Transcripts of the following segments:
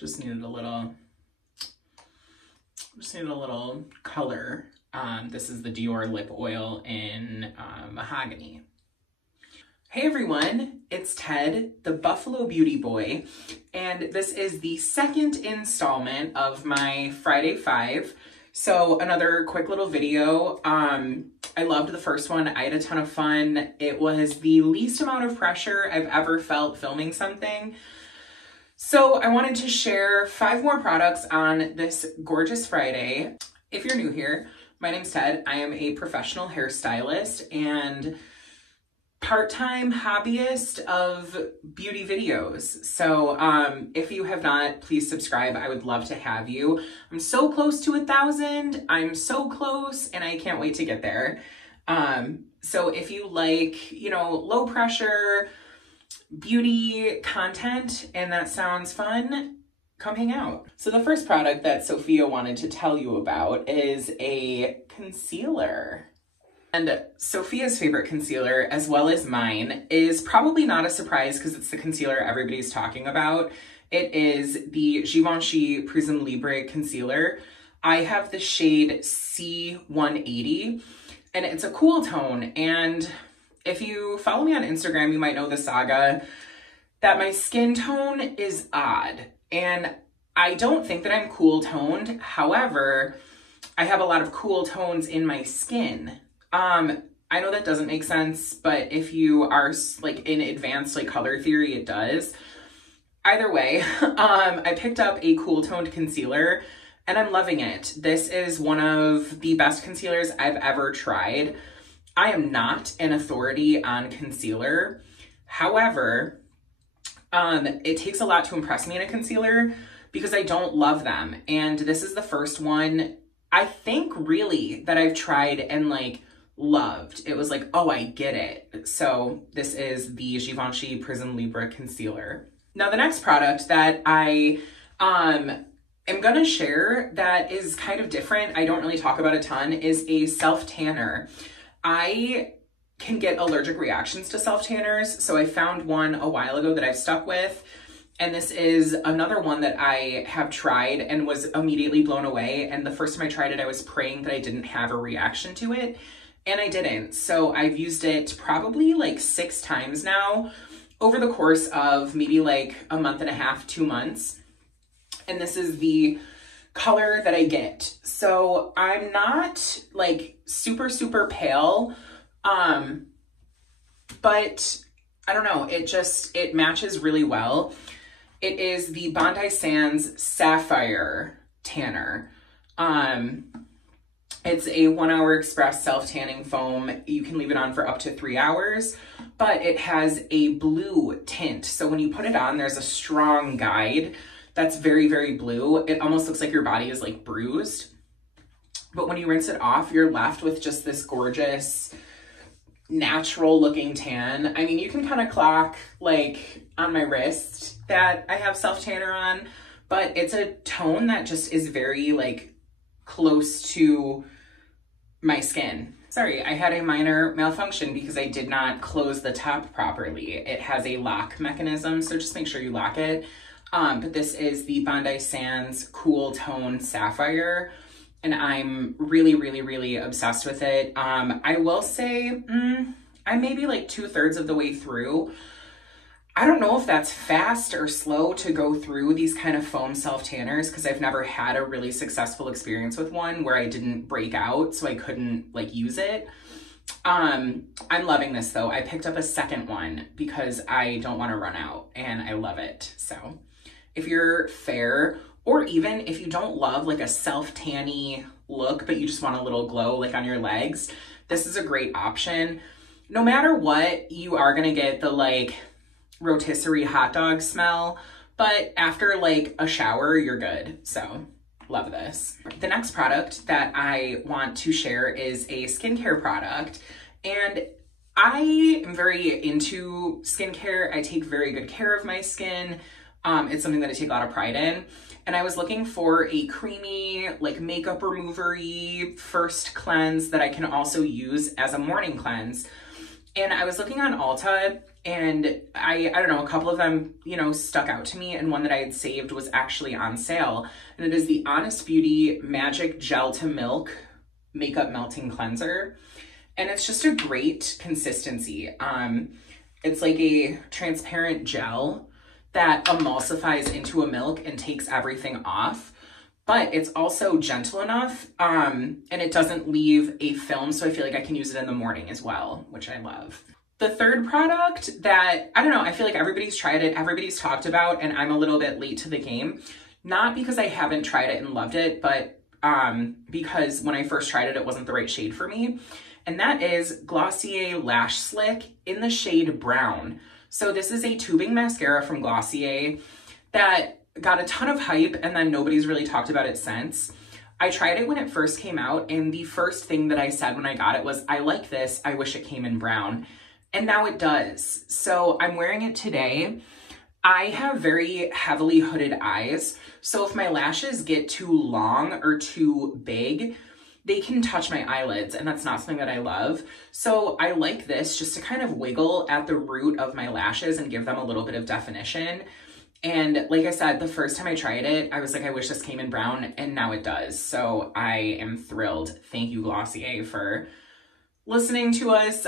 Just needed a little color. This is the Dior lip oil in mahogany. Hey everyone, it's Ted, the Buffalo Beauty Boy, and this is the second installment of my Friday 5. So another quick little video. I loved the first one. I had a ton of fun. It was the least amount of pressure I've ever felt filming something. So I wanted to share 5 more products on this gorgeous Friday. If you're new here, my name's Ted. I am a professional hairstylist and part-time hobbyist of beauty videos. So if you have not, please subscribe. I would love to have you. I'm so close to 1,000. I'm so close and I can't wait to get there. So if you like, you know, low pressure beauty content and that sounds fun, come hang out. So the first product that Sophia wanted to tell you about is a concealer. And Sophia's favorite concealer, as well as mine, is probably not a surprise because it's the concealer everybody's talking about. It is the Givenchy Prisme Libre Concealer. I have the shade C180, and it's a cool tone. And if you follow me on Instagram, you might know the saga that my skin tone is odd. And I don't think that I'm cool toned. However, I have a lot of cool tones in my skin. I know that doesn't make sense, but if you are like in advanced like color theory, it does. Either way, I picked up a cool toned concealer and I'm loving it. This is one of the best concealers I've ever tried. I am not an authority on concealer. However, it takes a lot to impress me in a concealer because I don't love them. And this is the first one I think really that I've tried and like loved. It was like, oh, I get it. So this is the Givenchy Prisme Libre Concealer. Now the next product that I am gonna share that is kind of different, I don't really talk about a ton, is a self-tanner. I can get allergic reactions to self-tanners, so I found one a while ago that I've stuck with. And this is another one that I have tried and was immediately blown away. And the first time I tried it, I was praying that I didn't have a reaction to it. And I didn't. So I've used it probably like 6 times now over the course of maybe like a month and a half, 2 months. And this is the color that I get. So I'm not like super, super pale. But I don't know, it matches really well. It is the Bondi Sands Sapphire Tanner. It's a 1-hour express self-tanning foam. You can leave it on for up to 3 hours, but it has a blue tint. So when you put it on, there's a strong guide that's very, very blue. It almost looks like your body is like bruised. But when you rinse it off, you're left with just this gorgeous, natural looking tan. I mean, you can kind of clock like on my wrist that I have self-tanner on, but it's a tone that just is very like close to my skin. Sorry, I had a minor malfunction because I did not close the top properly. It has a lock mechanism, so just make sure you lock it. But this is the Bondi Sands Cool Tone Sapphire, and I'm really, really, really obsessed with it. I will say, I'm maybe like 2/3 of the way through. I don't know if that's fast or slow to go through these kind of foam self-tanners because I've never had a really successful experience with one where I didn't break out, so I couldn't like use it. I'm loving this though. I picked up a second one because I don't want to run out and I love it. So if you're fair, or even if you don't love like a self-tanny look, but you just want a little glow like on your legs, this is a great option. No matter what, you are gonna get the like rotisserie hot dog smell, but after like a shower, you're good. So love this. The next product that I want to share is a skincare product, and I am very into skincare. I take very good care of my skin. It's something that I take a lot of pride in. And I was looking for a creamy, like makeup remover-y first cleanse that I can also use as a morning cleanse. And I was looking on Ulta, and I don't know, a couple of them, you know, stuck out to me, and one that I had saved was actually on sale. And it is the Honest Beauty Magic Gel to Milk Makeup Melting Cleanser. And it's just a great consistency. It's like a transparent gel that emulsifies into a milk and takes everything off. But it's also gentle enough, and it doesn't leave a film, so I feel like I can use it in the morning as well, which I love. The third product that, I don't know, I feel like everybody's tried it, everybody's talked about, and I'm a little bit late to the game. Not because I haven't tried it and loved it, but because when I first tried it, it wasn't the right shade for me. And that is Glossier Lash Slick in the shade Brown. So this is a tubing mascara from Glossier that got a ton of hype, and then nobody's really talked about it since. I tried it when it first came out, and the first thing that I said when I got it was, I like this, I wish it came in brown. And now it does. So I'm wearing it today. I have very heavily hooded eyes, so if my lashes get too long or too big, they can touch my eyelids, and that's not something that I love. So I like this just to kind of wiggle at the root of my lashes and give them a little bit of definition. And like I said, the first time I tried it, I was like, I wish this came in brown, and now it does. So I am thrilled. Thank you, Glossier, for listening to us,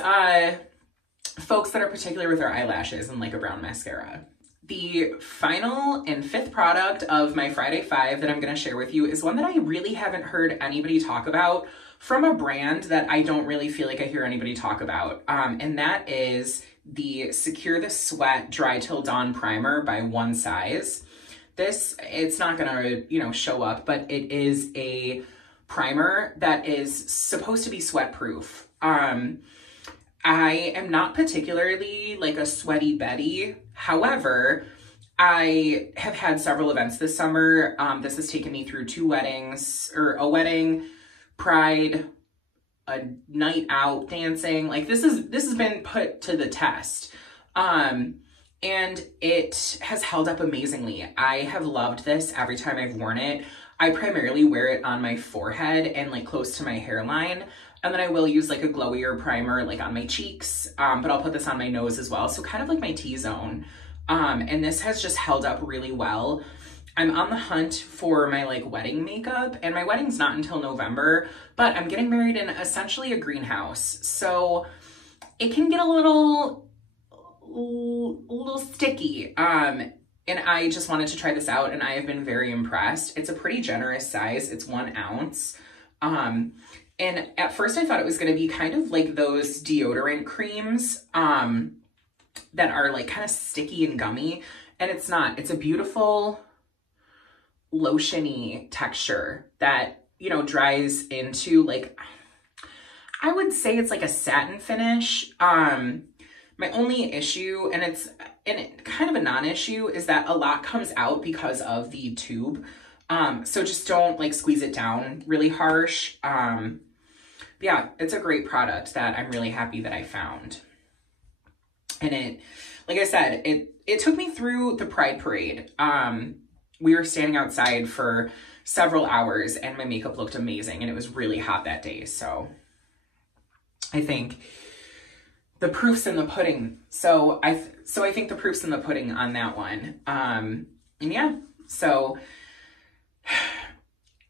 folks that are particular with their eyelashes and like a brown mascara. The final and fifth product of my Friday 5 that I'm going to share with you is one that I really haven't heard anybody talk about from a brand that I don't really feel like I hear anybody talk about. And that is the Secure the Sweat Dry Till Dawn Primer by One Size. This, it's not gonna, you know, show up, but it is a primer that is supposed to be sweat proof. I am not particularly like a sweaty Betty. However, I have had several events this summer. This has taken me through 2 weddings, or a wedding, Pride, a night out dancing. Like this has been put to the test. And it has held up amazingly. I have loved this every time I've worn it. I primarily wear it on my forehead and like close to my hairline. And then I will use like a glowier primer like on my cheeks, but I'll put this on my nose as well. So kind of like my T-zone. And this has just held up really well. I'm on the hunt for my like wedding makeup, and my wedding's not until November, but I'm getting married in essentially a greenhouse. So it can get a little sticky. And I just wanted to try this out, and I have been very impressed. It's a pretty generous size. It's 1 ounce. And at first I thought it was going to be kind of like those deodorant creams, that are like kind of sticky and gummy, and it's not. It's a beautiful lotiony texture that, you know, dries into like, I would say it's like a satin finish. My only issue, and it's kind of a non-issue, is that a lot comes out because of the tube. So just don't like squeeze it down really harsh. Yeah, it's a great product that I'm really happy that I found. And it, like I said, it took me through the Pride Parade. We were standing outside for several hours, and my makeup looked amazing, and it was really hot that day. So I think the proof's in the pudding. So I think the proof's in the pudding on that one. And yeah, so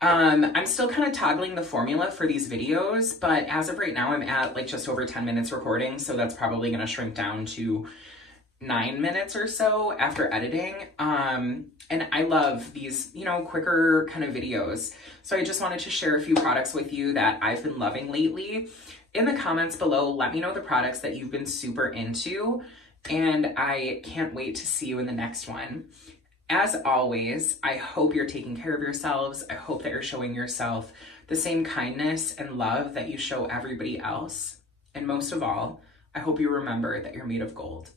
I'm still kind of toggling the formula for these videos, but as of right now, I'm at like just over 10 minutes recording. So that's probably going to shrink down to 9 minutes or so after editing. And I love these, you know, quicker kind of videos. So I just wanted to share a few products with you that I've been loving lately. In the comments below, let me know the products that you've been super into, and I can't wait to see you in the next one. As always, I hope you're taking care of yourselves. I hope that you're showing yourself the same kindness and love that you show everybody else. And most of all, I hope you remember that you're made of gold.